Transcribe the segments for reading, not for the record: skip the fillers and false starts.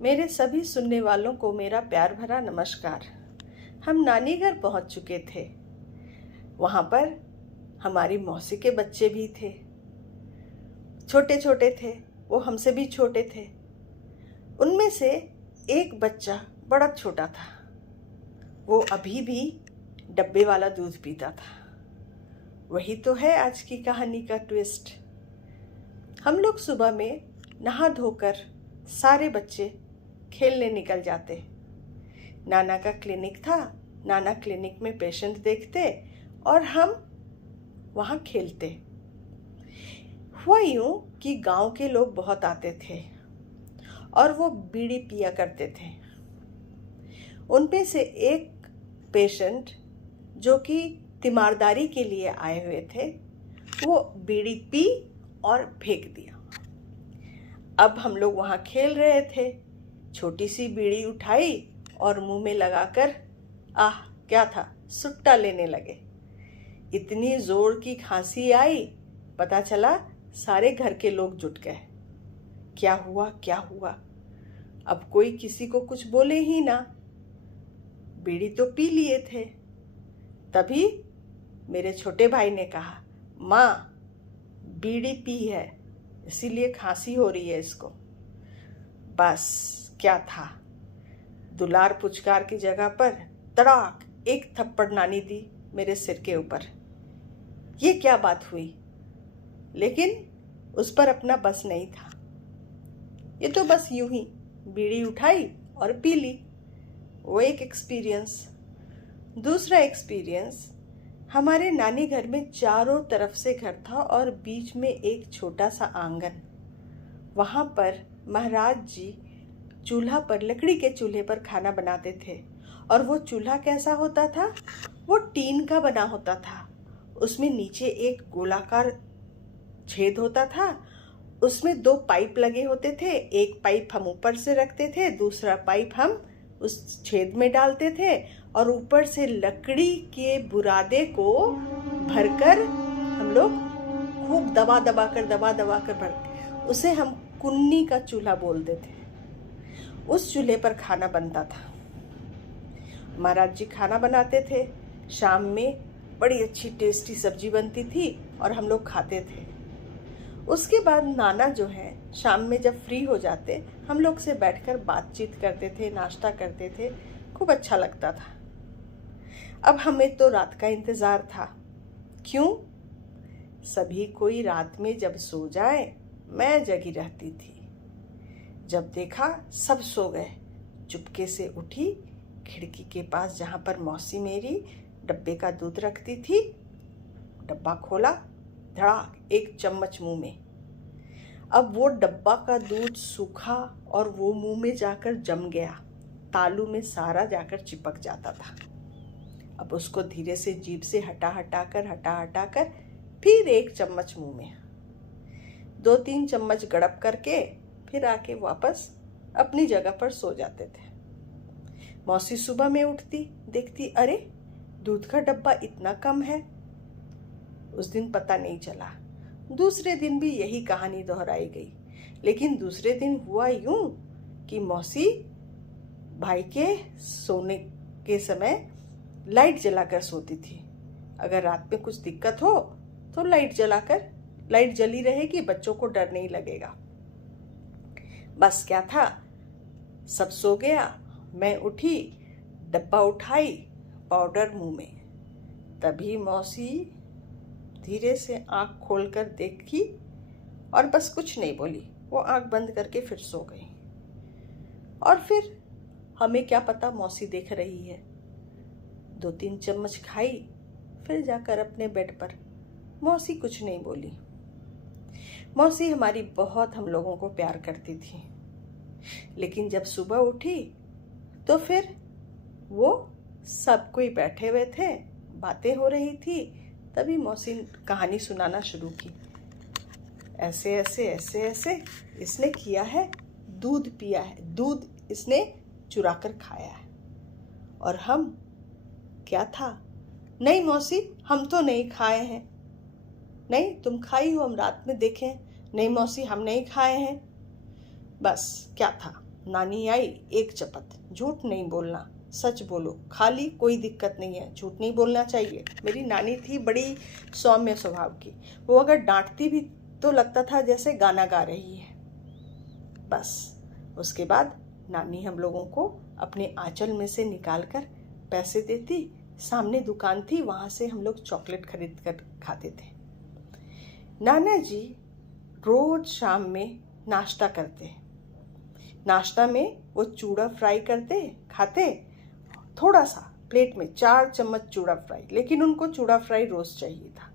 मेरे सभी सुनने वालों को मेरा प्यार भरा नमस्कार। हम नानी घर पहुंच चुके थे। वहां पर हमारी मौसी के बच्चे भी थे। छोटे छोटे थे, वो हमसे भी छोटे थे। उनमें से एक बच्चा बड़ा छोटा था। वो अभी भी डब्बे वाला दूध पीता था। वही तो है आज की कहानी का ट्विस्ट। हम लोग सुबह में नहा धोकर सारे बच्चे खेलने निकल जाते। नाना का क्लिनिक था। नाना क्लिनिक में पेशेंट देखते और हम वहाँ खेलते। हुआ यूं कि गांव के लोग बहुत आते थे और वो बीड़ी पिया करते थे। उनमें से एक पेशेंट जो कि तीमारदारी के लिए आए हुए थे, वो बीड़ी पी और फेंक दिया। अब हम लोग वहाँ खेल रहे थे। छोटी सी बीड़ी उठाई और मुंह में लगाकर क्या था, सुट्टा लेने लगे। इतनी जोर की खांसी आई, पता चला सारे घर के लोग जुट गए। क्या हुआ क्या हुआ? अब कोई किसी को कुछ बोले ही ना। बीड़ी तो पी लिए थे। तभी मेरे छोटे भाई ने कहा, माँ बीड़ी पी है इसीलिए खांसी हो रही है इसको। बस क्या था, दुलार पुचकार की जगह पर तड़ाक एक थप्पड़ नानी दी मेरे सिर के ऊपर। ये क्या बात हुई? लेकिन उस पर अपना बस नहीं था। ये तो बस यूं ही बीड़ी उठाई और पी ली। वो एक एक्सपीरियंस। दूसरा एक्सपीरियंस, हमारे नानी घर में चारों तरफ से घर था और बीच में एक छोटा सा आंगन। वहाँ पर महाराज जी चूल्हा पर, लकड़ी के चूल्हे पर खाना बनाते थे। और वो चूल्हा कैसा होता था? वो टीन का बना होता था। उसमें नीचे एक गोलाकार छेद होता था। उसमें 2 पाइप लगे होते थे। एक पाइप हम ऊपर से रखते थे, दूसरा पाइप हम उस छेद में डालते थे और ऊपर से लकड़ी के बुरादे को भरकर हम लोग खूब दबा दबा कर भर, उसे हम कुन्नी का चूल्हा बोलते थे। उस चूल्हे पर खाना बनता था। महाराज जी खाना बनाते थे। शाम में बड़ी अच्छी टेस्टी सब्जी बनती थी और हम लोग खाते थे। उसके बाद नाना जो है, शाम में जब फ्री हो जाते, हम लोग से बैठकर बातचीत करते थे, नाश्ता करते थे। खूब अच्छा लगता था। अब हमें तो रात का इंतजार था। क्यों? सभी कोई रात में जब सो जाए, मैं जगी रहती थी। जब देखा सब सो गए, चुपके से उठी, खिड़की के पास जहां पर मौसी मेरी डब्बे का दूध रखती थी, डब्बा खोला, धड़ाक एक चम्मच मुंह में। अब वो डब्बा का दूध सूखा और वो मुंह में जाकर जम गया। तालू में सारा जाकर चिपक जाता था। अब उसको धीरे से जीभ से हटा हटा कर फिर एक चम्मच मुंह में, 2-3 चम्मच गड़प करके फिर आके वापस अपनी जगह पर सो जाते थे। मौसी सुबह में उठती, देखती अरे दूध का डब्बा इतना कम है। उस दिन पता नहीं चला। दूसरे दिन भी यही कहानी दोहराई गई। लेकिन दूसरे दिन हुआ यूं कि मौसी भाई के सोने के समय लाइट जलाकर सोती थी। अगर रात में कुछ दिक्कत हो तो लाइट जली रहेगी, बच्चों को डर नहीं लगेगा। बस क्या था, सब सो गया, मैं उठी, डब्बा उठाई, पाउडर मुंह में। तभी मौसी धीरे से आंख खोलकर देखी और बस कुछ नहीं बोली। वो आंख बंद करके फिर सो गई। और फिर हमें क्या पता मौसी देख रही है। 2-3 चम्मच खाई, फिर जाकर अपने बेड पर। मौसी कुछ नहीं बोली। मौसी हमारी बहुत हम लोगों को प्यार करती थी। लेकिन जब सुबह उठी तो फिर वो सब कोई बैठे हुए थे, बातें हो रही थी। तभी मौसी कहानी सुनाना शुरू की। ऐसे ऐसे ऐसे ऐसे इसने किया है, दूध पिया है, दूध इसने चुरा कर खाया है। और हम, क्या था? नहीं मौसी, हम तो नहीं खाए हैं। नहीं, तुम खाई हो, हम रात में देखे। नहीं मौसी, हम नहीं खाए हैं। बस क्या था, नानी आई, एक चपत, झूठ नहीं बोलना, सच बोलो, खाली, कोई दिक्कत नहीं है, झूठ नहीं बोलना चाहिए। मेरी नानी थी बड़ी सौम्य स्वभाव की, वो अगर डांटती भी तो लगता था जैसे गाना गा रही है। बस उसके बाद नानी हम लोगों को अपने आंचल में से निकाल कर पैसे देती, सामने दुकान थी, वहाँ से हम लोग चॉकलेट खरीद कर खाते थे। नाना जी रोज शाम में नाश्ता करते, नाश्ता में वो चूड़ा फ्राई करते, खाते, थोड़ा सा प्लेट में 4 चम्मच चूड़ा फ्राई, लेकिन उनको चूड़ा फ्राई रोज चाहिए था।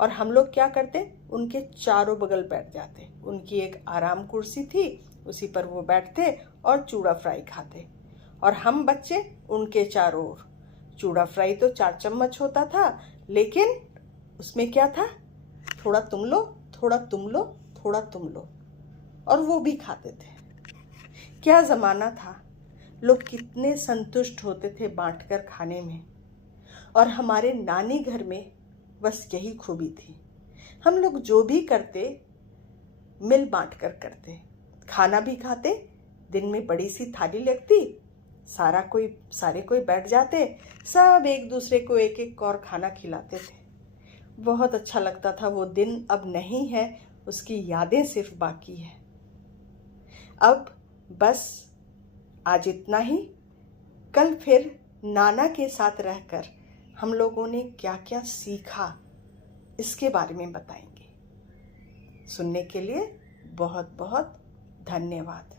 और हम लोग क्या करते, उनके चारों बगल बैठ जाते, उनकी एक आराम कुर्सी थी, उसी पर वो बैठते और चूड़ा फ्राई खाते, और हम बच्चे उनके चारों ओर। चूड़ा फ्राई तो 4 चम्मच होता था, लेकिन उसमें क्या था, थोड़ा तुम लो, थोड़ा तुम लो, थोड़ा तुम लो, और वो भी खाते थे। क्या ज़माना था, लोग कितने संतुष्ट होते थे बांटकर खाने में। और हमारे नानी घर में बस यही खूबी थी, हम लोग जो भी करते मिल बांट कर करते, खाना भी खाते, दिन में बड़ी सी थाली लगती, सारे कोई बैठ जाते, सब एक दूसरे को एक एक कौर खाना खिलाते थे। बहुत अच्छा लगता था वो दिन, अब नहीं है, उसकी यादें सिर्फ बाकी है। अब बस आज इतना ही। कल फिर नाना के साथ रहकर हम लोगों ने क्या क्या सीखा इसके बारे में बताएंगे। सुनने के लिए बहुत बहुत धन्यवाद।